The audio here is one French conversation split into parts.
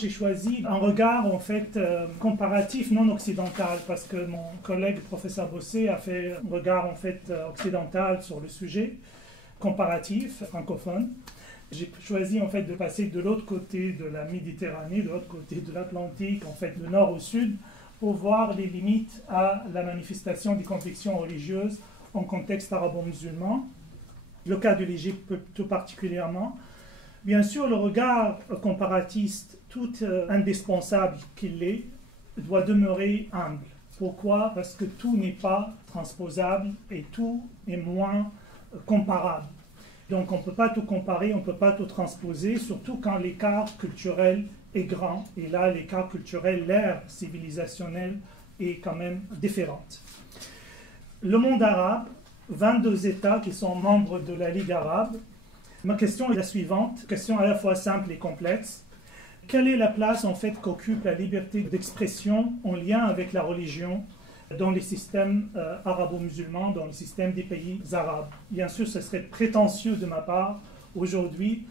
j'ai choisi un regard en fait comparatif non occidental parce que mon collègue professeur Bossé a fait un regard en fait occidental sur le sujet, comparatif, francophone. J'ai choisi en fait de passer de l'autre côté de la Méditerranée, de l'autre côté de l'Atlantique, en fait de nord au sud, pour voir les limites à la manifestation des convictions religieuses en contexte arabo-musulman. Le cas de l'Égypte tout particulièrement. Bien sûr, le regard comparatiste, tout indispensable qu'il est, doit demeurer humble. Pourquoi? Parce que tout n'est pas transposable et tout est moins comparable. Donc on ne peut pas tout comparer, on ne peut pas tout transposer, surtout quand l'écart culturel est grand. Et là, l'écart culturel, l'ère civilisationnelle est quand même différente. Le monde arabe, 22 États qui sont membres de la Ligue arabe. Ma question est la suivante, question à la fois simple et complexe. Quelle est la place en fait qu'occupe la liberté d'expression en lien avec la religion dans les systèmes arabo-musulmans, dans le système des pays arabes? Bien sûr, ce serait prétentieux de ma part aujourd'hui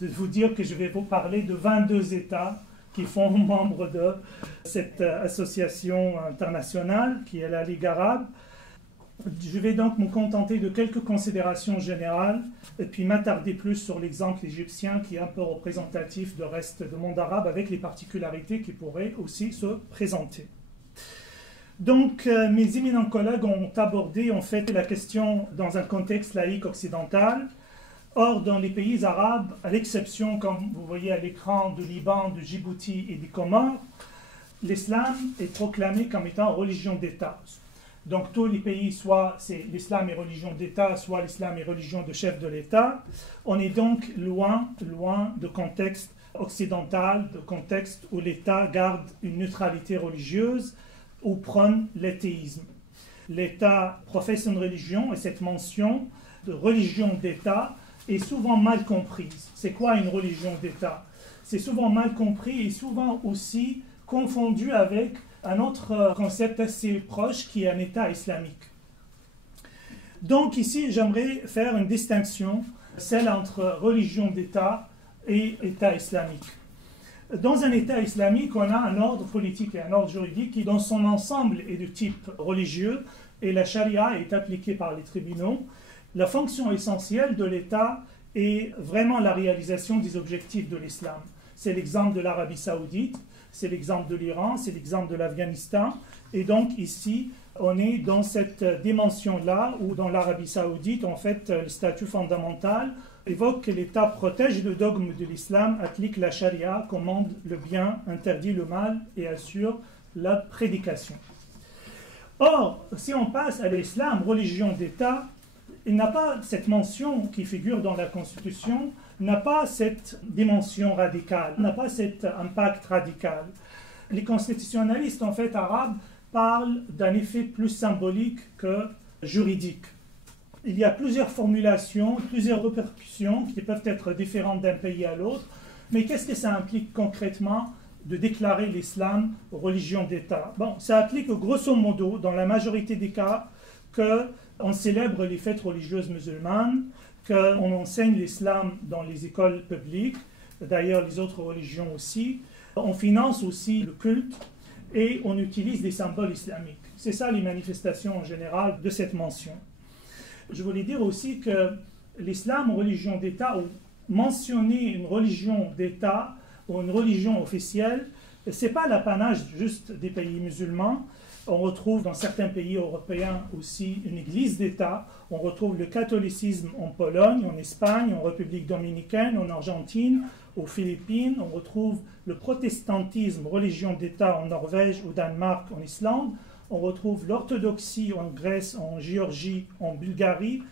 de vous dire que je vais vous parler de 22 États qui font membre de cette association internationale qui est la Ligue arabe. Je vais donc me contenter de quelques considérations générales et puis m'attarder plus sur l'exemple égyptien qui est un peu représentatif du reste du monde arabe avec les particularités qui pourraient aussi se présenter. Donc, mes éminents collègues ont abordé en fait la question dans un contexte laïque occidental. Or, dans les pays arabes, à l'exception, comme vous voyez à l'écran, du Liban, de Djibouti et des Comores, l'islam est proclamé comme étant religion d'État. Donc tous les pays, soit c'est l'islam est religion d'État, soit l'islam est religion de chef de l'État. On est donc loin de contexte occidental, de contexte où l'État garde une neutralité religieuse ou prône l'athéisme. L'État professe une religion et cette mention de religion d'État est souvent mal comprise. C'est quoi une religion d'État? C'est souvent mal compris et souvent aussi confondu avec un autre concept assez proche qui est un État islamique. Donc ici, j'aimerais faire une distinction, celle entre religion d'État et État islamique. Dans un État islamique, on a un ordre politique et un ordre juridique qui, dans son ensemble, est de type religieux et la charia est appliquée par les tribunaux. La fonction essentielle de l'État est vraiment la réalisation des objectifs de l'islam. C'est l'exemple de l'Arabie saoudite. C'est l'exemple de l'Iran, c'est l'exemple de l'Afghanistan. Et donc ici, on est dans cette dimension-là où dans l'Arabie saoudite, en fait, le statut fondamental évoque que l'État protège le dogme de l'islam, applique la charia, commande le bien, interdit le mal et assure la prédication. Or, si on passe à l'islam, religion d'État, il n'a pas cette mention qui figure dans la Constitution, n'a pas cette dimension radicale, n'a pas cet impact radical. Les constitutionnalistes, en fait, arabes, parlent d'un effet plus symbolique que juridique. Il y a plusieurs formulations, plusieurs répercussions qui peuvent être différentes d'un pays à l'autre, mais qu'est-ce que ça implique concrètement de déclarer l'islam religion d'État? Bon, ça implique grosso modo, dans la majorité des cas, qu'on célèbre les fêtes religieuses musulmanes, qu'on enseigne l'islam dans les écoles publiques, d'ailleurs les autres religions aussi, on finance aussi le culte et on utilise des symboles islamiques. C'est ça les manifestations en général de cette mention. Je voulais dire aussi que l'islam, religion d'État, ou mentionner une religion d'État ou une religion officielle, ce n'est pas l'apanage juste des pays musulmans. On retrouve dans certains pays européens aussi une église d'État. On retrouve le catholicisme en Pologne, en Espagne, en République dominicaine, en Argentine, aux Philippines. On retrouve le protestantisme, religion d'État en Norvège, au Danemark, en Islande. On retrouve l'orthodoxie en Grèce, en Géorgie, en Bulgarie.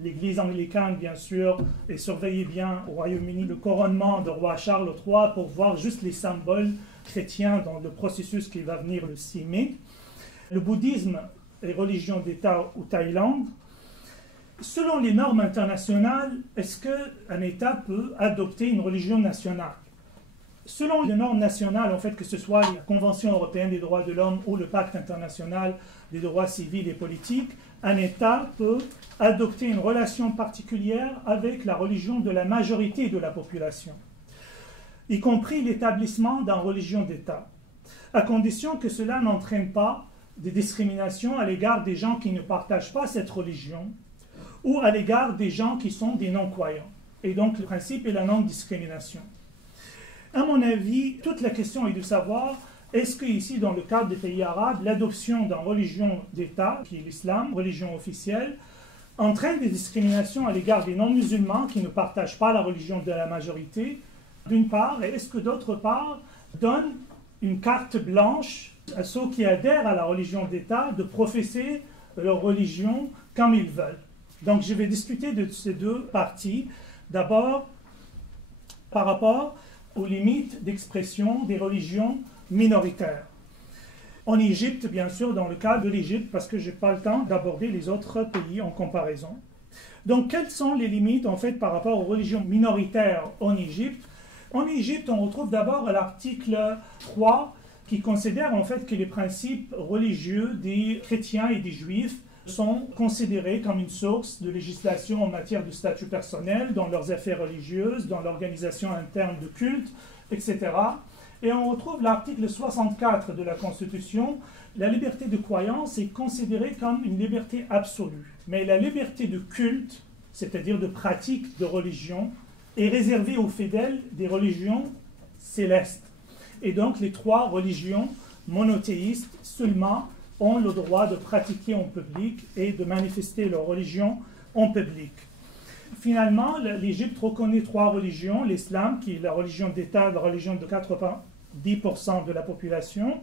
L'église anglicane, bien sûr, et surveillez bien au Royaume-Uni le couronnement de roi Charles III pour voir juste les symboles chrétiens dans le processus qui va venir le 6 mai. Le bouddhisme est religion d'État au Thaïlande. Selon les normes internationales, est-ce qu'un État peut adopter une religion nationale? Selon les normes nationales, en fait, que ce soit la Convention européenne des droits de l'homme ou le Pacte international des droits civils et politiques, un État peut adopter une relation particulière avec la religion de la majorité de la population. y compris l'établissement d'une religion d'État, à condition que cela n'entraîne pas des discriminations à l'égard des gens qui ne partagent pas cette religion ou à l'égard des gens qui sont des non-croyants. Et donc le principe est la non-discrimination. À mon avis, toute la question est de savoir est-ce qu'ici, dans le cadre des pays arabes, l'adoption d'une religion d'État, qui est l'islam, religion officielle, entraîne des discriminations à l'égard des non-musulmans qui ne partagent pas la religion de la majorité, d'une part, et est-ce que d'autre part, donne une carte blanche à ceux qui adhèrent à la religion d'État de professer leur religion comme ils veulent. Donc je vais discuter de ces deux parties. D'abord, par rapport aux limites d'expression des religions minoritaires. En Égypte, bien sûr, dans le cas de l'Égypte, parce que je n'ai pas le temps d'aborder les autres pays en comparaison. Donc, quelles sont les limites, en fait, par rapport aux religions minoritaires en Égypte? En Égypte, on retrouve d'abord l'article 3 qui considère, en fait, que les principes religieux des chrétiens et des juifs sont considérés comme une source de législation en matière de statut personnel, dans leurs affaires religieuses, dans l'organisation interne de culte, etc. Et on retrouve l'article 64 de la Constitution. La liberté de croyance est considérée comme une liberté absolue. Mais la liberté de culte, c'est-à-dire de pratique de religion, est réservée aux fidèles des religions célestes. Et donc les trois religions monothéistes seulement ont le droit de pratiquer en public et de manifester leur religion en public. Finalement, l'Égypte reconnaît trois religions, l'islam, qui est la religion d'État, la religion de 90% de la population,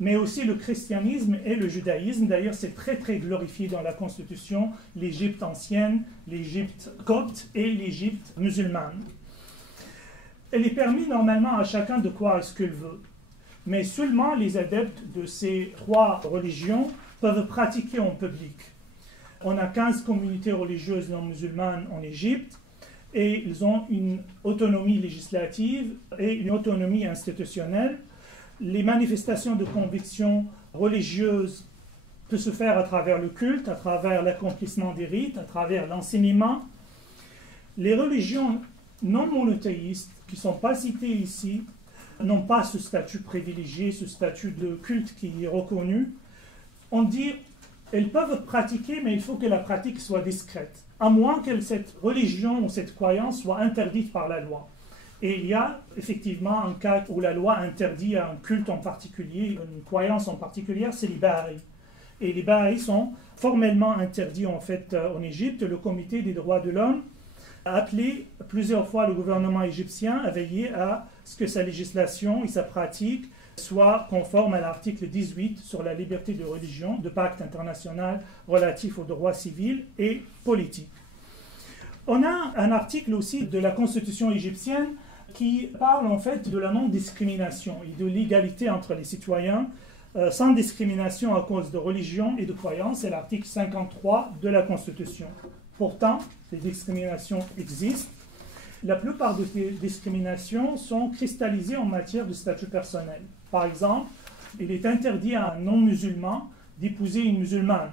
mais aussi le christianisme et le judaïsme. D'ailleurs, c'est très très glorifié dans la Constitution, l'Égypte ancienne, l'Égypte copte et l'Égypte musulmane. Il est permis normalement à chacun de croire ce qu'il veut, mais seulement les adeptes de ces trois religions peuvent pratiquer en public. On a 15 communautés religieuses non musulmanes en Égypte et ils ont une autonomie législative et une autonomie institutionnelle. Les manifestations de conviction religieuse peuvent se faire à travers le culte, à travers l'accomplissement des rites, à travers l'enseignement. Les religions non monothéistes, qui ne sont pas citées ici, n'ont pas ce statut privilégié, ce statut de culte qui est reconnu. On dit elles peuvent pratiquer, mais il faut que la pratique soit discrète, à moins que cette religion ou cette croyance soit interdite par la loi. Et il y a effectivement un cas où la loi interdit un culte en particulier, une croyance en particulier, c'est les Baha'is. Et les Baha'is sont formellement interdits en fait en Égypte. Le Comité des droits de l'homme a appelé plusieurs fois le gouvernement égyptien à veiller à ce que sa législation et sa pratique soient conformes à l'article 18 sur la liberté de religion du pacte international relatif aux droits civils et politiques. On a un article aussi de la Constitution égyptienne qui parle en fait de la non-discrimination et de l'égalité entre les citoyens sans discrimination à cause de religion et de croyance. C'est l'article 53 de la Constitution. Pourtant, les discriminations existent. La plupart des discriminations sont cristallisées en matière de statut personnel. Par exemple, il est interdit à un non-musulman d'épouser une musulmane.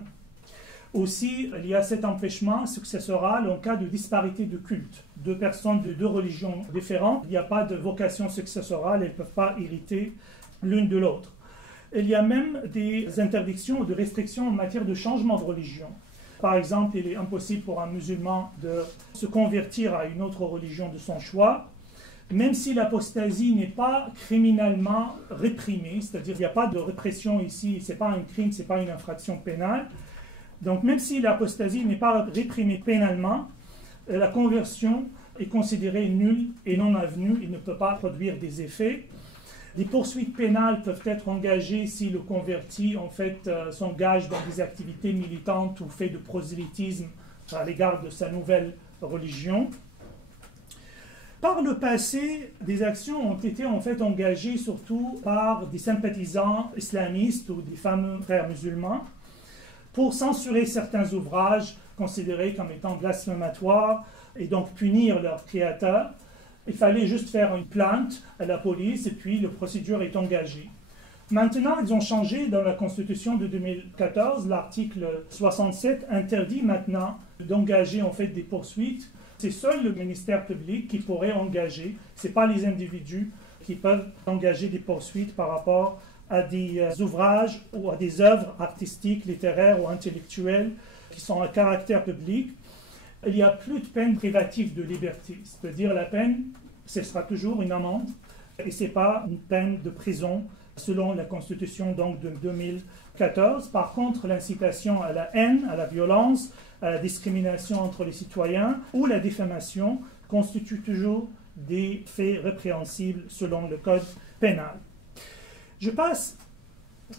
Aussi, il y a cet empêchement successoral en cas de disparité de culte. Deux personnes de deux religions différentes, il n'y a pas de vocation successorale, elles ne peuvent pas hériter l'une de l'autre. Il y a même des interdictions ou des restrictions en matière de changement de religion. Par exemple, il est impossible pour un musulman de se convertir à une autre religion de son choix, même si l'apostasie n'est pas criminalement réprimée, c'est-à-dire qu'il n'y a pas de répression ici, ce n'est pas un crime, ce n'est pas une infraction pénale. Donc même si l'apostasie n'est pas réprimée pénalement, la conversion est considérée nulle et non avenue, il ne peut pas produire des effets. Des poursuites pénales peuvent être engagées si le converti en fait s'engage dans des activités militantes ou fait de prosélytisme à l'égard de sa nouvelle religion. Par le passé, des actions ont été en fait engagées surtout par des sympathisants islamistes ou des fameux frères musulmans pour censurer certains ouvrages considérés comme étant blasphématoires et donc punir leurs créateurs. Il fallait juste faire une plainte à la police et puis la procédure est engagée. Maintenant, ils ont changé dans la Constitution de 2014. L'article 67 interdit maintenant d'engager en fait des poursuites C'est seul le ministère public qui pourrait engager, ce n'est pas les individus qui peuvent engager des poursuites par rapport à des ouvrages ou à des œuvres artistiques, littéraires ou intellectuelles qui sont à caractère public. Il n'y a plus de peine privative de liberté. C'est-à-dire la peine, ce sera toujours une amende et ce n'est pas une peine de prison selon la Constitution donc, de 2014. Par contre, l'incitation à la haine, à la violence, à la discrimination entre les citoyens ou la diffamation constituent toujours des faits répréhensibles selon le Code pénal. Je passe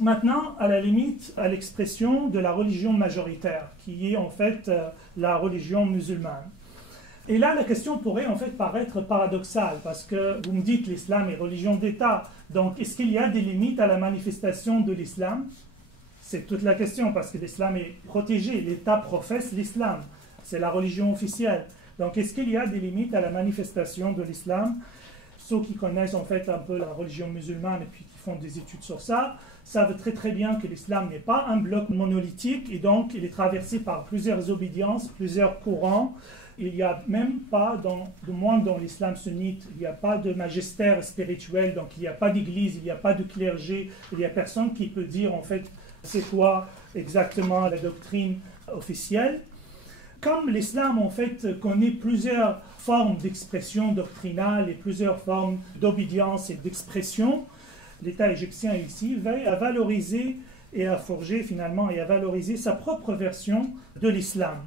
maintenant à la limite à l'expression de la religion majoritaire, qui est en fait la religion musulmane. Et là, la question pourrait en fait paraître paradoxale, parce que vous me dites que l'islam est religion d'État, donc est-ce qu'il y a des limites à la manifestation de l'islam? C'est toute la question, parce que l'islam est protégé, l'État professe l'islam, c'est la religion officielle. Donc est-ce qu'il y a des limites à la manifestation de l'islam? Ceux qui connaissent en fait un peu la religion musulmane et puis qui font des études sur ça, savent très très bien que l'islam n'est pas un bloc monolithique et donc il est traversé par plusieurs obédiences, plusieurs courants. Il n'y a même pas, du moins dans l'islam sunnite, il n'y a pas de magistère spirituel, donc il n'y a pas d'église, il n'y a pas de clergé, il n'y a personne qui peut dire en fait c'est quoi exactement la doctrine officielle. Comme l'islam en fait connaît plusieurs formes d'expression doctrinale et plusieurs formes d'obédience et d'expression, l'État égyptien ici veille à valoriser et à forger finalement et à valoriser sa propre version de l'islam.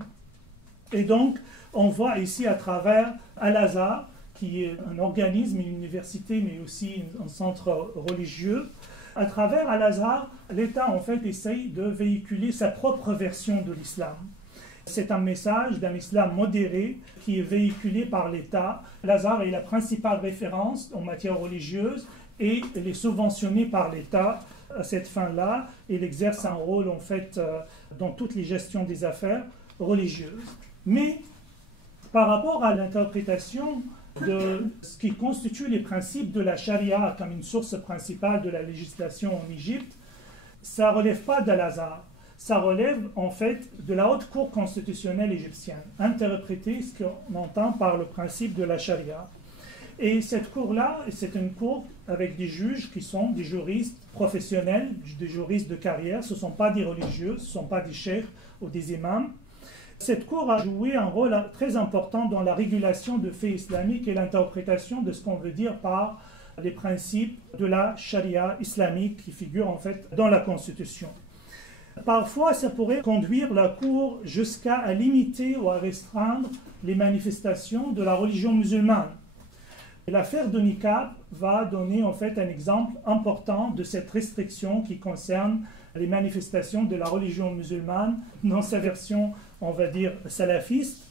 Et donc, on voit ici à travers Al-Azhar, qui est un organisme, une université, mais aussi un centre religieux. À travers Al-Azhar, l'État en fait essaye de véhiculer sa propre version de l'islam. C'est un message d'un islam modéré qui est véhiculé par l'État. Al-Azhar est la principale référence en matière religieuse et il est subventionné par l'État à cette fin-là. Il exerce un rôle en fait dans toutes les gestions des affaires religieuses. Mais par rapport à l'interprétation de ce qui constitue les principes de la charia comme une source principale de la législation en Égypte, ça ne relève pas d'Al-Azhar. Ça relève en fait de la haute cour constitutionnelle égyptienne, interpréter ce qu'on entend par le principe de la charia. Et cette cour-là, c'est une cour avec des juges qui sont des juristes professionnels, des juristes de carrière, ce ne sont pas des religieux, ce ne sont pas des cheikhs ou des imams. Cette cour a joué un rôle très important dans la régulation de faits islamiques et l'interprétation de ce qu'on veut dire par les principes de la charia islamique qui figurent en fait dans la Constitution. Parfois, ça pourrait conduire la Cour jusqu'à limiter ou à restreindre les manifestations de la religion musulmane. L'affaire de Niqab va donner en fait un exemple important de cette restriction qui concerne les manifestations de la religion musulmane dans sa version, on va dire, salafiste.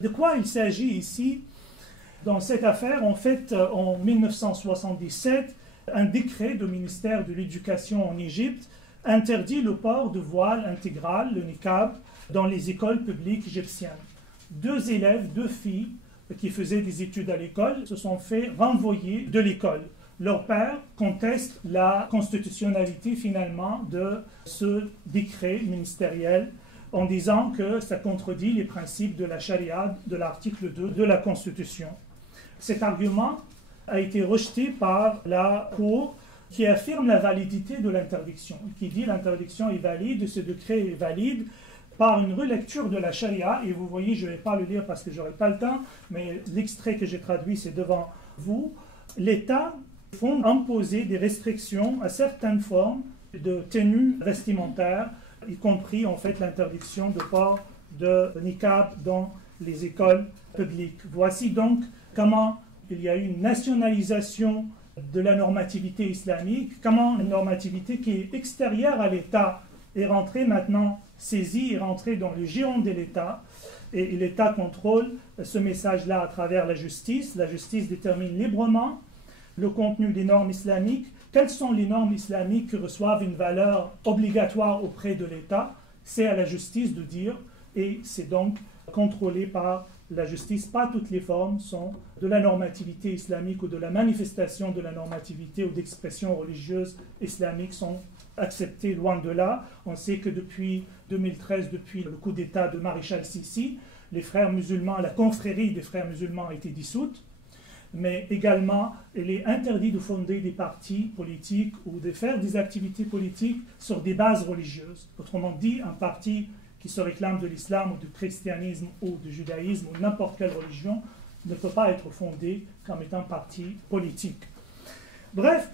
De quoi il s'agit ici? Dans cette affaire, en fait, en 1977, un décret du ministère de l'Éducation en Égypte interdit le port de voile intégral, le niqab, dans les écoles publiques égyptiennes. 2 élèves, 2 filles, qui faisaient des études à l'école, se sont fait renvoyer de l'école. Leur père conteste la constitutionnalité finalement de ce décret ministériel en disant que ça contredit les principes de la charia de l'article 2 de la Constitution. Cet argument a été rejeté par la Cour qui affirme la validité de l'interdiction, qui dit l'interdiction est valide, ce décret est valide par une relecture de la charia, et vous voyez, je ne vais pas le lire parce que je n'aurai pas le temps, mais l'extrait que j'ai traduit, c'est devant vous. L'État font imposer des restrictions à certaines formes de tenue vestimentaire, y compris en fait l'interdiction de port de niqab dans les écoles publiques. Voici donc comment il y a eu une nationalisation de la normativité islamique, comment une normativité qui est extérieure à l'État est rentrée maintenant, saisie, est rentrée dans le giron de l'État, et l'État contrôle ce message-là à travers la justice. La justice détermine librement le contenu des normes islamiques. Quelles sont les normes islamiques qui reçoivent une valeur obligatoire auprès de l'État? C'est à la justice de dire, et c'est donc contrôlé par la justice. Pas toutes les formes sont de la normativité islamique ou de la manifestation de la normativité ou d'expression religieuse islamique sont acceptées, loin de là. On sait que depuis 2013, depuis le coup d'État de Maréchal Sissi, les frères musulmans, la confrérie des frères musulmans a été dissoute, mais également il est interdit de fonder des partis politiques ou de faire des activités politiques sur des bases religieuses. Autrement dit, un parti qui se réclame de l'islam ou du christianisme ou du judaïsme ou n'importe quelle religion ne peut pas être fondé comme étant parti politique. Bref,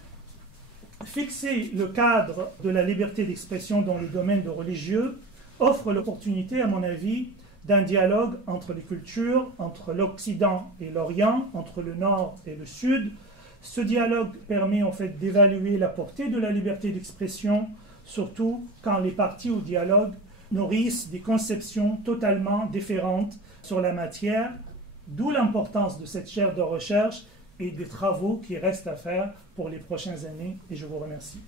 fixer le cadre de la liberté d'expression dans le domaine religieux offre l'opportunité, à mon avis, d'un dialogue entre les cultures, entre l'Occident et l'Orient, entre le Nord et le Sud. Ce dialogue permet en fait d'évaluer la portée de la liberté d'expression, surtout quand les parties au dialogue nourrissent des conceptions totalement différentes sur la matière, d'où l'importance de cette chaire de recherche et des travaux qui restent à faire pour les prochaines années, et je vous remercie.